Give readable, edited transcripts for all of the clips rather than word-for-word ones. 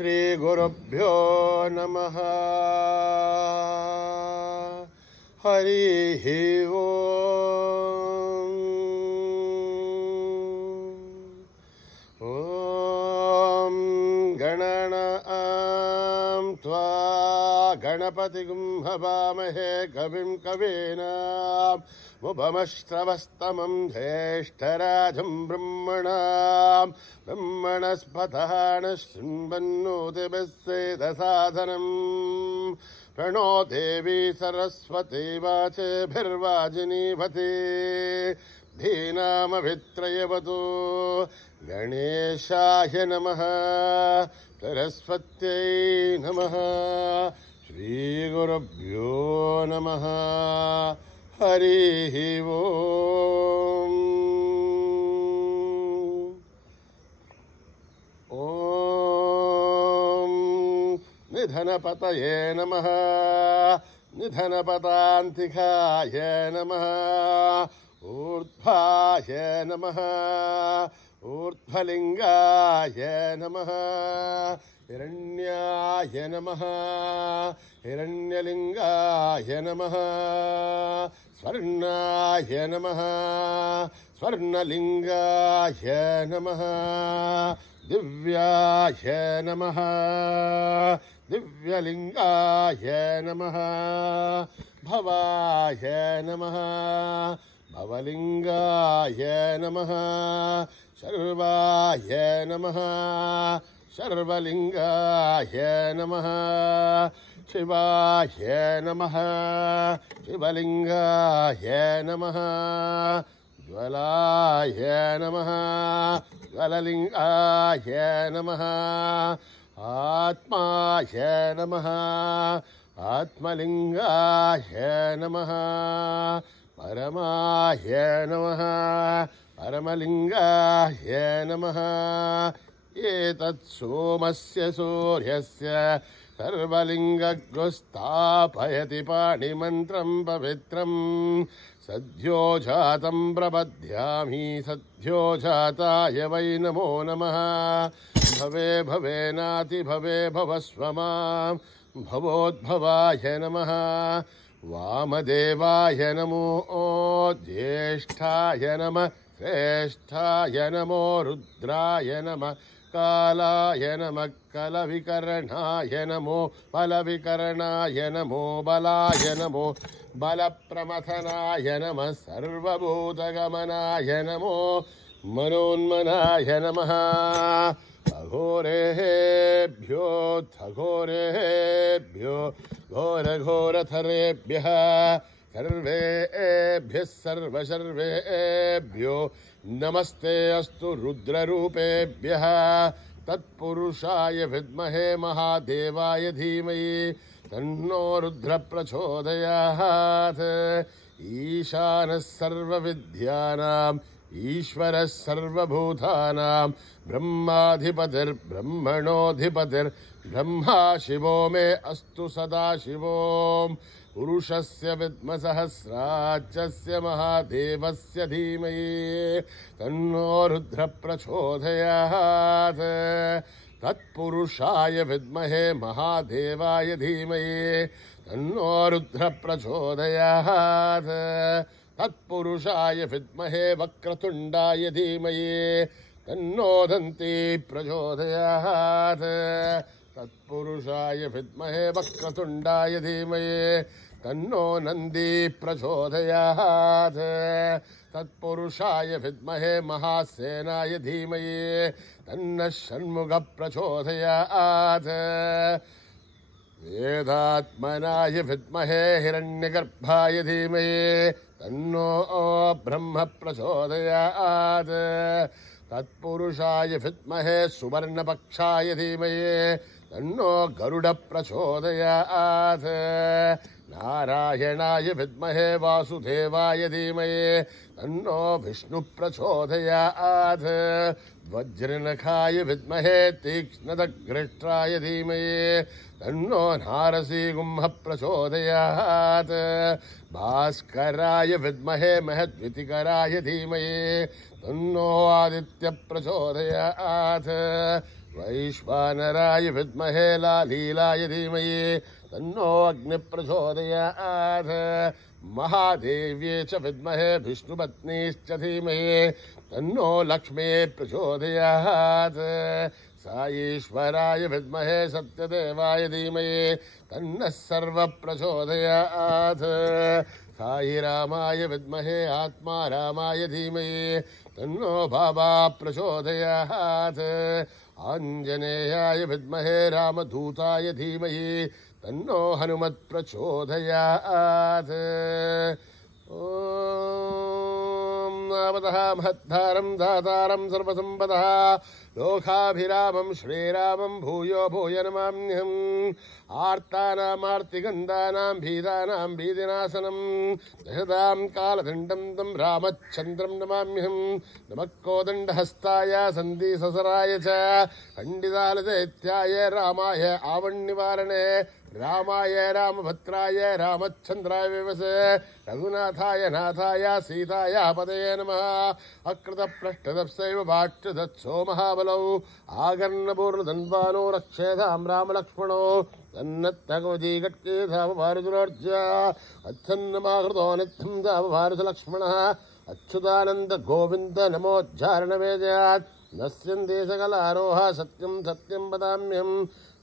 श्रीगुरुभ्यो नमः। हरिः ओम्। ॐ गणनां त्वा गणपतिं हवामहे कविं कवीनाम् मुपमश्रवस्तमं ज्येष्ठराजं ब्रह्मणस्पतः शृण्वन्नोतिभिस्सेदसादनम् प्रणो देवी सरस्वती वाचेभिर्वाजिनीवती धीनामभित्रयवतु। गणेशाय नमः, सरस्वत्यै नमः, श्रीगुरुभ्यो नमः। हरिः ओम्। ॐ निधनपतये नमः, निधनपदान्तिकाय नमः, ऊर्ध्वाय नमः, ऊर्ध्वलिङ्गाय नमः, हिरण्याय नमः, हिरण्यलिङ्गाय नमः, स्वर्णाय नमः, स्वर्णलिङ्गाय नमः, दिव्याय नमः, दिव्यलिङ्गाय नमः, भवाय नमः, भवलिङ्गाय नमः, शर्वाय नमः, शर्वलिङ्गाय नमः, शिवाय नमः, शिवलिङ्गाय नमः, ज्वलाय नमः, ज्वललिङ्गाय नमः, आत्माय नमः, आत्मलिङ्गाय नमः, परमाय नमः, परमलिङ्गाय नमः। एतत् सोमस्य सूर्यस्य सर्वलिङ्गग्स्थापयति पाणिमन्त्रं पवित्रं सद्यो जातं प्रपद्यामि सद्यो जाताय वै नमो नमः। भवे भवेनाति भवे भवस्व मां भवोद्भवाय नमः। वामदेवाय नमो ज्येष्ठाय नमः, श्रेष्ठाय नमो रुद्राय नमः, कालाय नमः, कलविकर्णाय नमो, बलविकर्णाय नमो, बलाय नमो, बलप्रमथनाय नमः, सर्वभूतगमनाय नमो, मनोन्मनाय नमः। अघोरेभ्यो थघोरेभ्यो घोरघोरथरेभ्यः सर्वेभ्यः सर्वशर्वेभ्यो नमस्ते अस्तु रुद्ररूपेभ्यः। तत्पुरुषाय विद्महे महादेवाय धीमहि तन्नो रुद्र प्रचोदयात्। ईशानः सर्वविद्यानां ईश्वरः सर्वभूतानां ब्रह्माधिपतिर्ब्रह्मणोऽधिपतिर्ब्रह्मा शिवो मे अस्तु सदा शिवो। पुरुषस्य विद्मसहस्राक्षस्य महादेवस्य धीमहि तन्नो रुद्र प्रचोदयात्। तत्पुरुषाय विद्महे महादेवाय धीमहि तन्नो रुद्र प्रचोदयात्। तत्पुरुषाय विद्महे वक्रतुण्डाय धीमहि तन्नो दन्ती प्रचोदयात्। तत्पुरुषाय विद्महे वक्रतुण्डाय धीमहि तन्नो नन्दी प्रचोदयात्। तत्पुरुषाय विद्महे महासेनाय धीमहि तन्नः षण्मुख प्रचोदयात्। वेदात्मनाय विद्महे हिरण्यगर्भाय धीमहि तन्नो ब्रह्म प्रचोदयात्। तत्पुरुषाय विद्महे सुवर्णपक्षाय धीमहि तन्नो गरुड प्रचोदयात्। नारायणाय विद्महे वासुदेवाय धीमहि तन्नो विष्णु प्रचोदयात्। वज्रनखाय विद्महे तीक्ष्णदग्रष्ट्राय धीमहि तन्नो नारसिंह प्रचोदयात्। भास्कराय विद्महे महद्वितिकराय धीमहि तन्नो आदित्य प्रचोदयात्। वैश्वानराय विद्महे लालीलाय धीमहि तन्नो अग्नि प्रचोदयात् महादेव्ये च विद्महे विष्णुपत्नीश्च धीमहि तन्नो लक्ष्मी प्रचोदयात् साईश्वराय विद्महे सत्यदेवाय धीमहि तन्नः सर्व प्रचोदयात् साई रामाय विद्महे आत्मा रामाय धीमहि तन्नो बाबा प्रचोदयात् आञ्जनेयाय विद्महे रामदूताय धीमहि तन्नो हनुमत् प्रचोदयात् ॐ नावतः महद्धारं दातारं सर्वसम्पदः लोकाभिरामं श्रीरामं भूयो भूय नमाम्यहम् आर्तानामार्तिगन्धानां भीतानां भीतिनाशनं दशदां कालदण्डं तं रामचन्द्रं नमाम्यहम् नमः कोदण्डहस्ताय सन्धिससराय च खण्डितालदैत्याय रामाय आवन्निवारणे रामाय रामभद्राय रामचन्द्राय विवसे रघुनाथाय नाथाय सीताय पदये नमः अकृतपृष्ठदप्सैव भाष्यदत्सो महाबलौ आगर्णपूर्णधन्वानो रक्षेधां रामलक्ष्मणो तन्नत्तगोजीगट्के धावभारतुरार्जा अच्छन्नमाहृतो नित्यं धावभारतलक्ष्मणः अच्युतानन्द गोविन्द नमोच्चारणवेदयात् नश्यन्ति सकलारोह सत्यं सत्यं वदाम्यहम्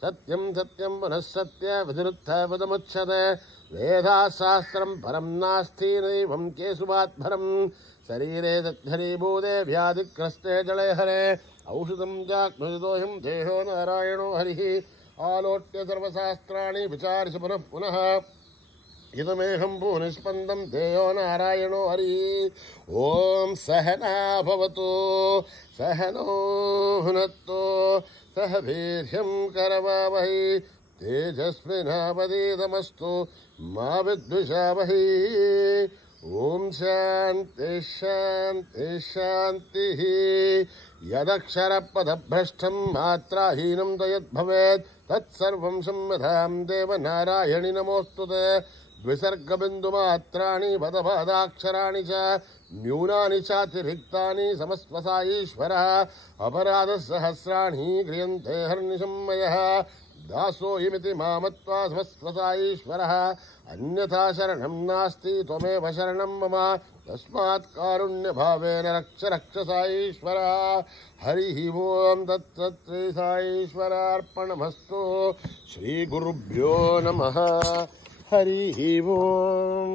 सत्यं सत्यं पुनः सत्य विधिरुत्थपदमुच्यते वेदाशास्त्रं परं नास्ति नैवं केशवात्भरं शरीरे तद्धरीभूते व्याधिग्रस्ते जले हरे औषधं चाक्नुषितोऽयं देहो नारायणो हरिः आलोट्य सर्वशास्त्राणि विचार्य पुनः पुनः इदमेहं भूनिस्पन्दं देयो नारायणो हरिः ॐ सहना भवतु सहनो भुनक्तु सह वीर्यं करवावहै तेजस्विनावधीतमस्तु मा विद्विषावहै ॐ शान्ति शान्ति शान्तिः यदक्षरपदभ्रष्टं मात्राहीनं यद्भवेत् तत्सर्वं संविधां देवनारायणि नमोऽस्तुते द्विसर्गबिन्दुमात्राणि पदपादाक्षराणि च न्यूनानि चातिरिक्तानि समस्वसाईश्वरः अपराधसहस्राणि क्रियन्ते हर्निशं मयः दासोऽयमिति मामत्वा समस्वसाईश्वरः अन्यथा शरणं नास्ति त्वमेव शरणं मम तस्मात् कारुण्यभावेन रक्ष रक्ष साईश्वरः हरिः ओं तत्सत् श्री साईश्वरार्पणमस्तु श्रीगुरुभ्यो नमः हरिः ओं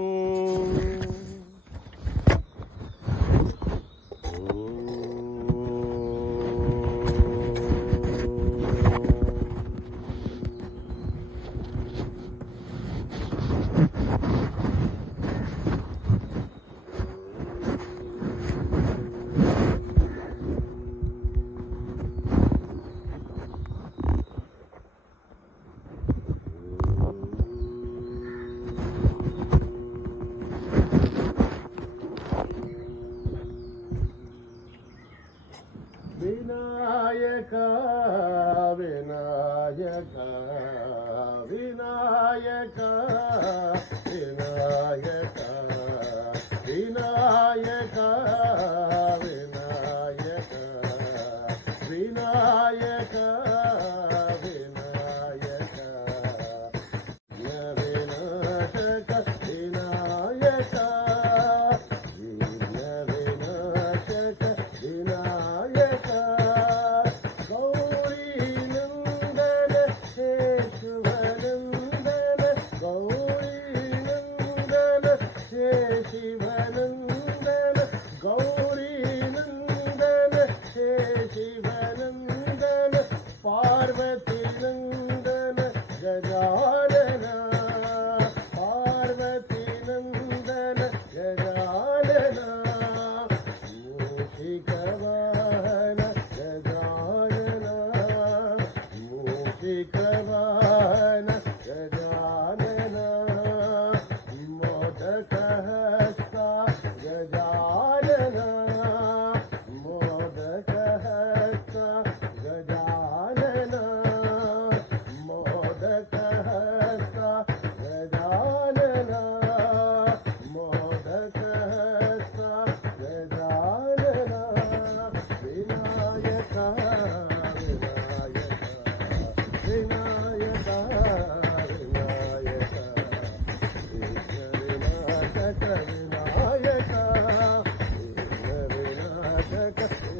विनायक विनायक विनायक विनायक विनायक विनायक विनायक विनायक विनाशक विनायक विनाशक विनायक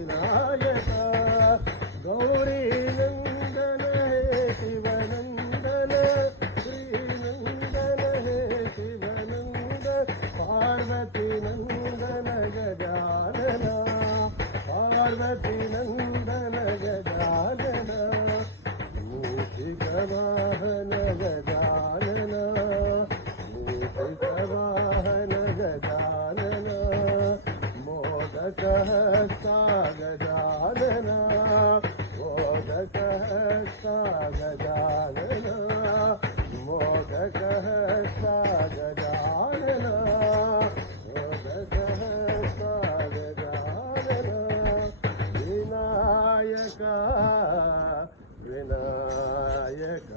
विनायक गौरी नंदन हे शिवनंदन श्रीनंदन हे शिवनंदन पार्वती नंदन गजानन पार्वती नंदन गजानन मूषिक वाहन गजानन मूषिक वाहन गजानन मोदक हस्ता गजानन मोदक हस्ता गजानन मोदक हस्ता गजानन मोदक हस्ता गजानन विनायक विनायक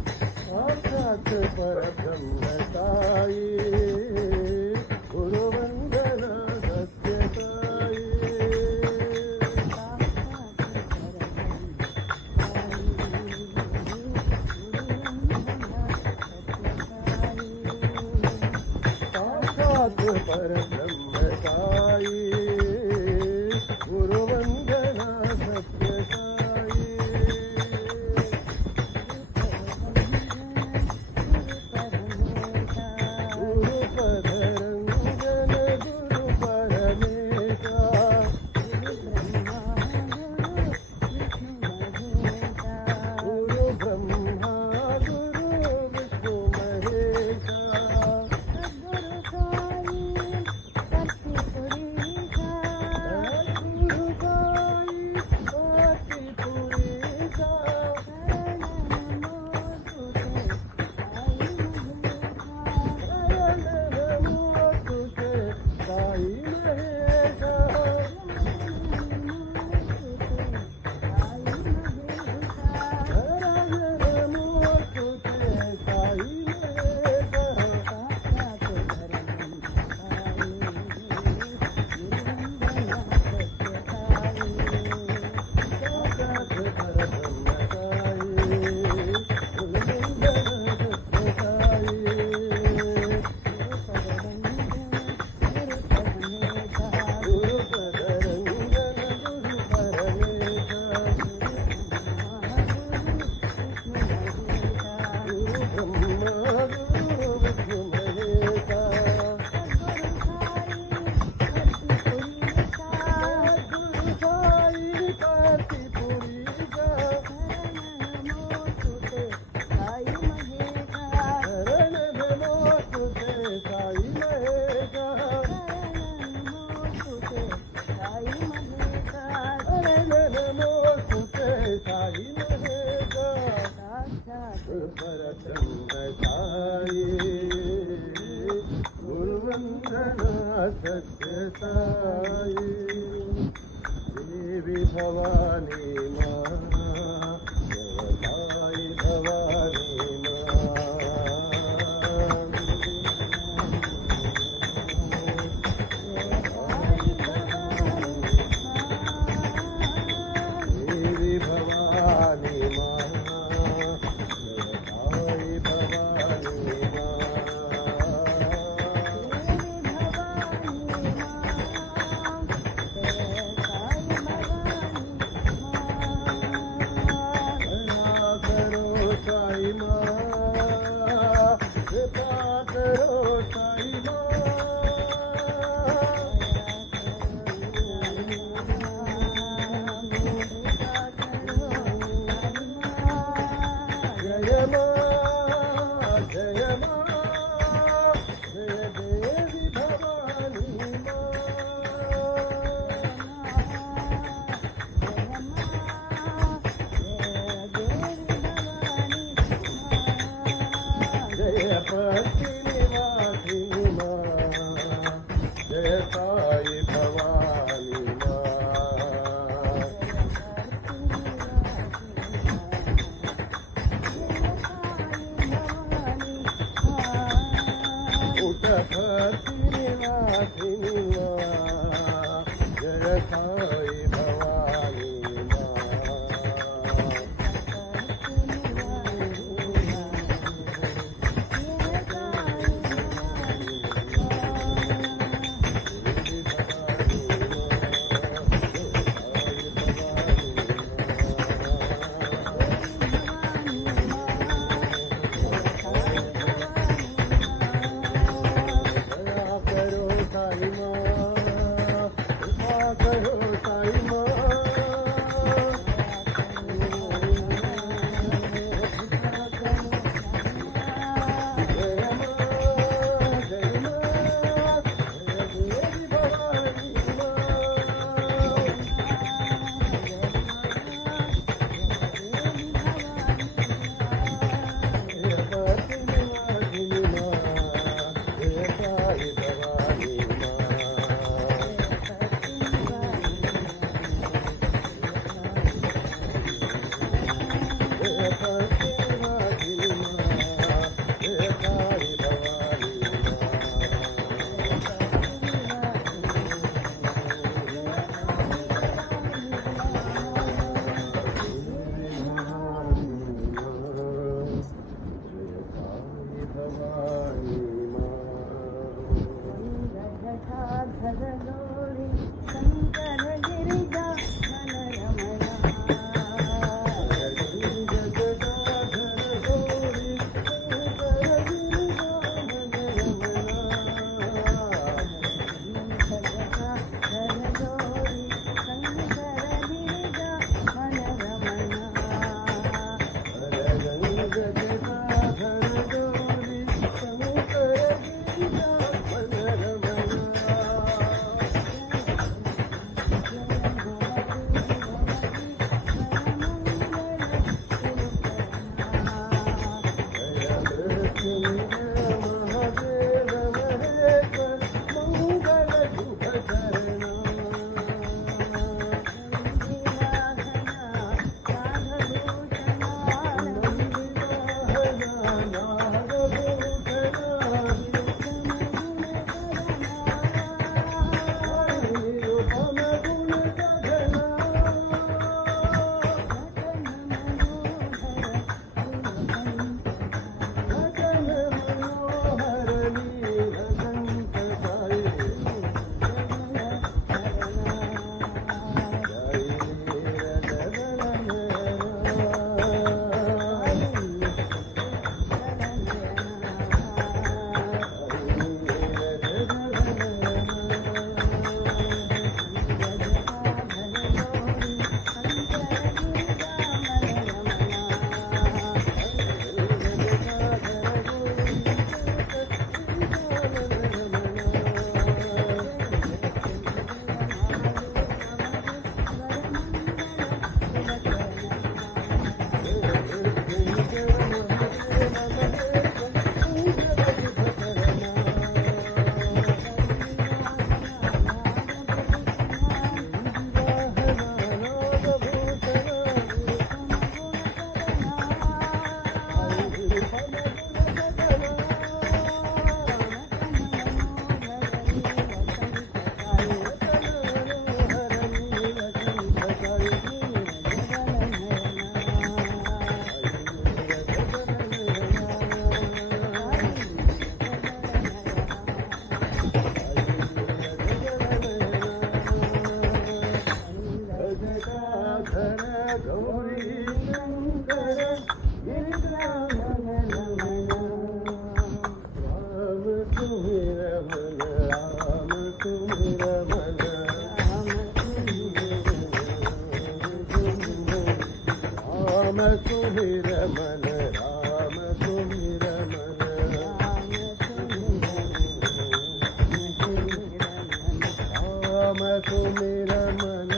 साक्षात परब्रह्मसाई गुरुवंदन सत्यसाई साक्षात परब्रह्मसाई गुरुवंदन सत्यसाई सत्यसाई देवी भवानी माँ देवताई भवानी देवी भवानी माँ देवताई सुमिर मन राम सुमिर मन राम सुमिर मन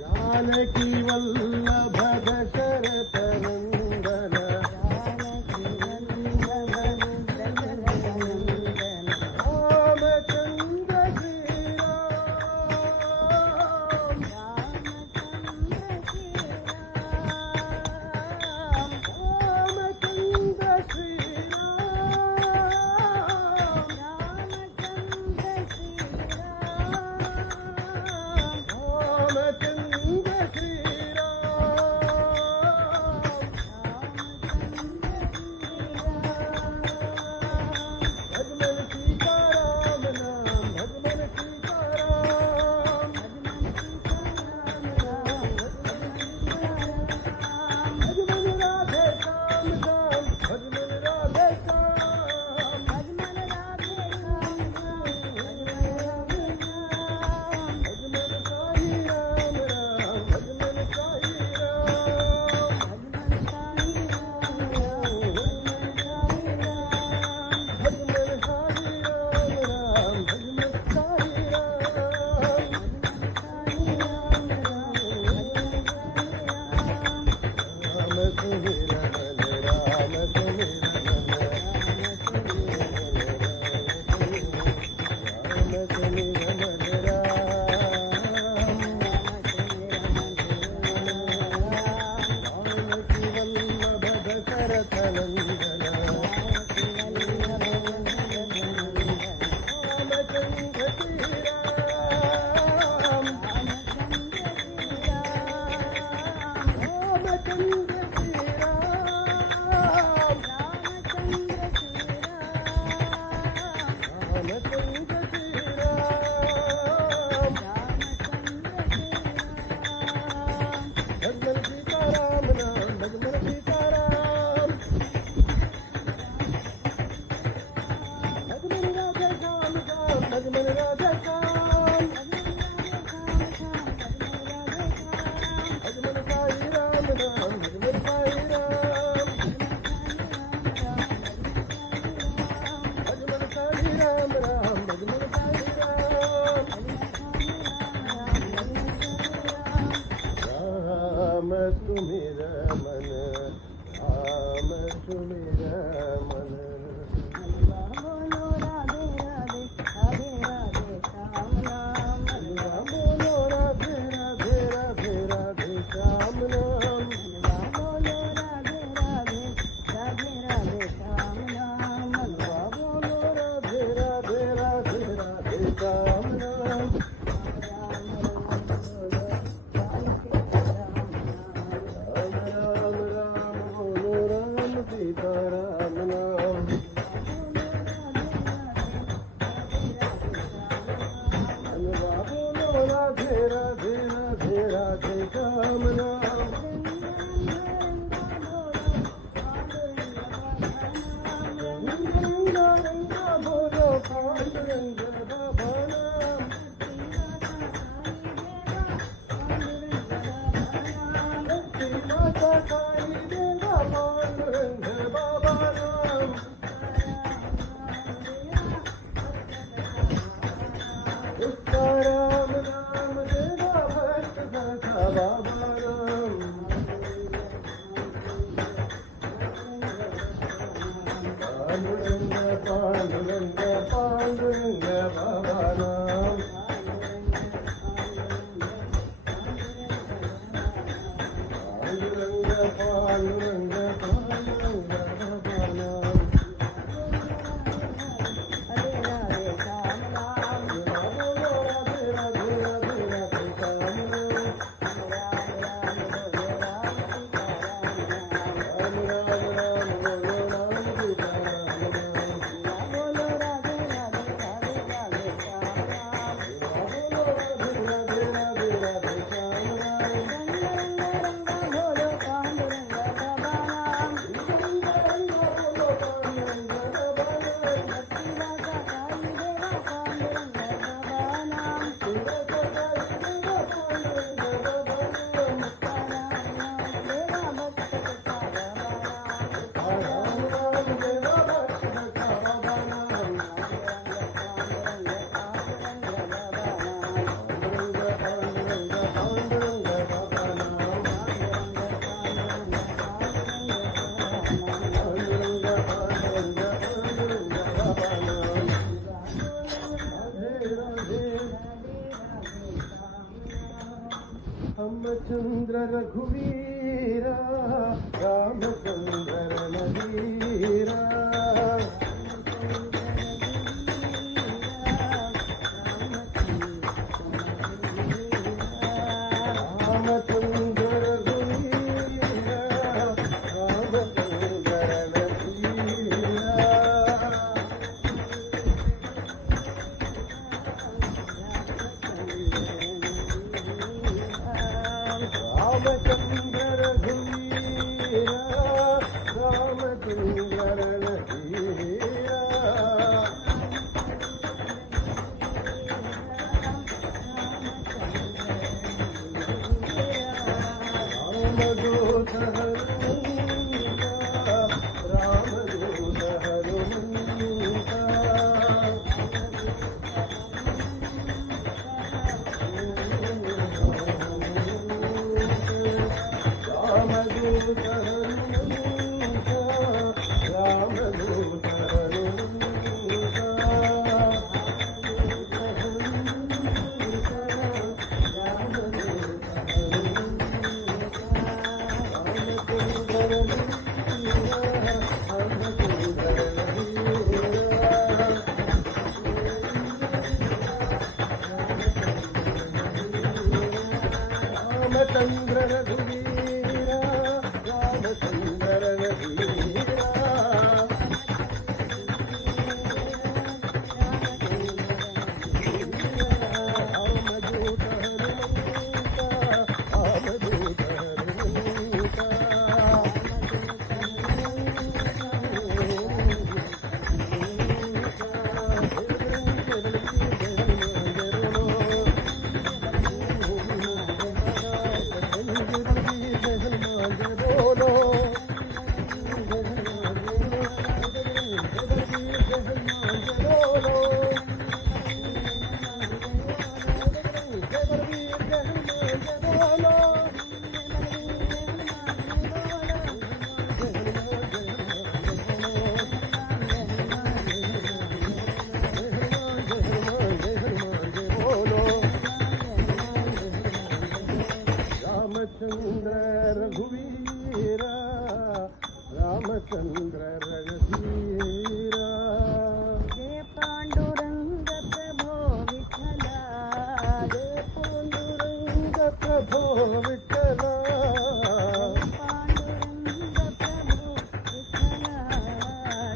जानकी वल्लभ दशरथ नंदन रामचंद्र श्री राम रामचंद्र श्री सुमिर मन राम सुमिर मन बोलो राधे राधे राधे राधे श्याम नाम बोलो राधे राधे राधे राधे श्याम नाम बोलो राधे राधे राधे राधे श्याम नाम बोलो राधे राधे राधे राधे श्याम नाम सीताराम नाम बोलो राधे राधे राधे राधे श्याम नाम बोलो पांडुरंग बाबा नाम माता काली देवा पांडुरंग बाबा नाम उसका राम नाम देवा भक्त दाता बाबा नाम पांडुरंग पांडुरंग पांडुरंग बाबा नाम पांडुरंग पांडुरंग पांडुरंग बाबा नाम हरे राधे श्याम नाम बोलो राधे राधे राधे राधे श्याम नाम राम राम बोलो राम राम राम बोलो राम सीताराम नाम बोलो राधे राधे राधे राधे श्याम नाम बोलो राधे राधे राधे राधे श्याम नाम रंग रंग रंग बोलो रघुवीर रामचंद्र रणधीर रामचंद्र रघुवीर रामचंद्र रघुवीर रामचंद्र रघुवीर रामचंद्र रघुवीर जय पांडुरंग प्रभो विठला जय पांडुरंग प्रभो विठला पांडुरंग प्रभो विठला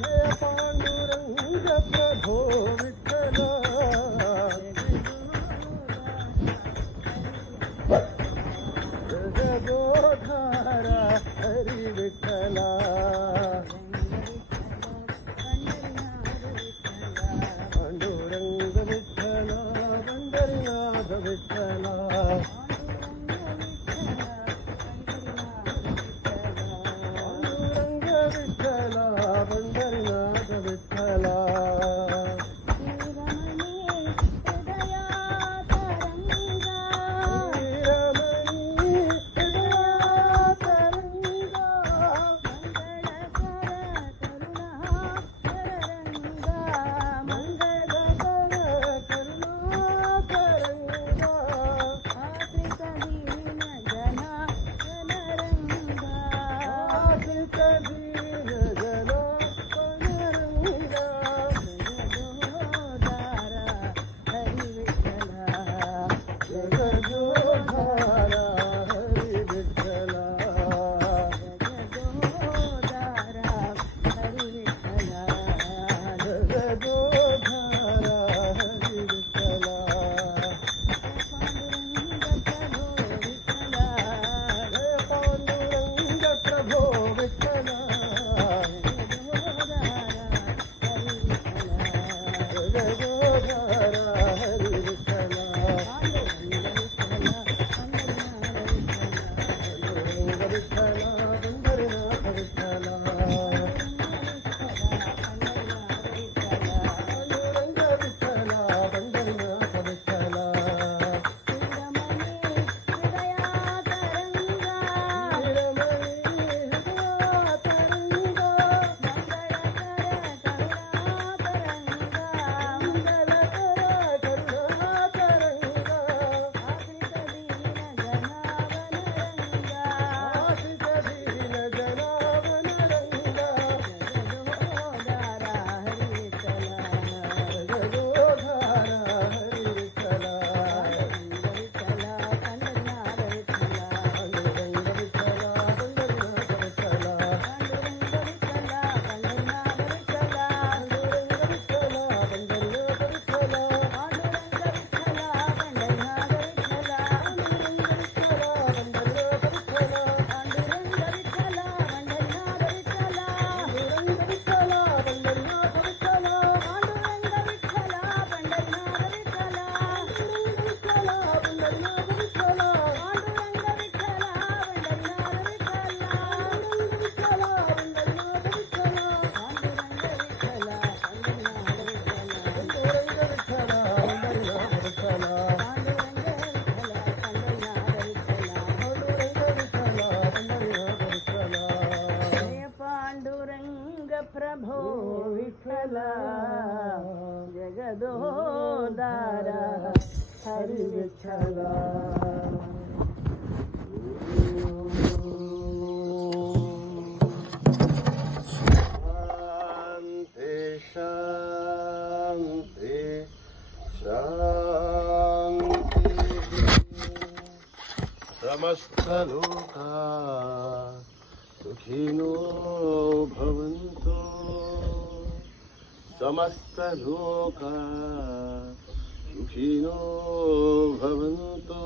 जय पांडुरंग प्रभो विठला जगोधारा हरी विठला पांडुरंग विठला पंढरीनाथ विठला पांडुरंग विठला पंढरीनाथ विठला विठला विठ्ठला जगदोदारा हरी विठ्ठला शांती शांती समस्त लोका सुखिनो भवन्तु समस्त लोका सुखिनो भवन्तु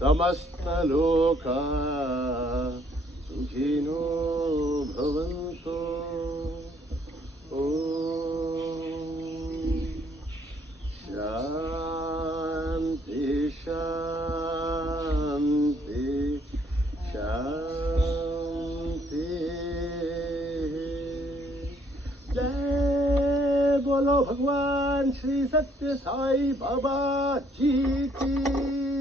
समस्त लोका सुखिनो भवन्तु ॐ शान्ति शान्ति शान्ति जय बोलो भगवान श्री सत्य साई बाबा जी की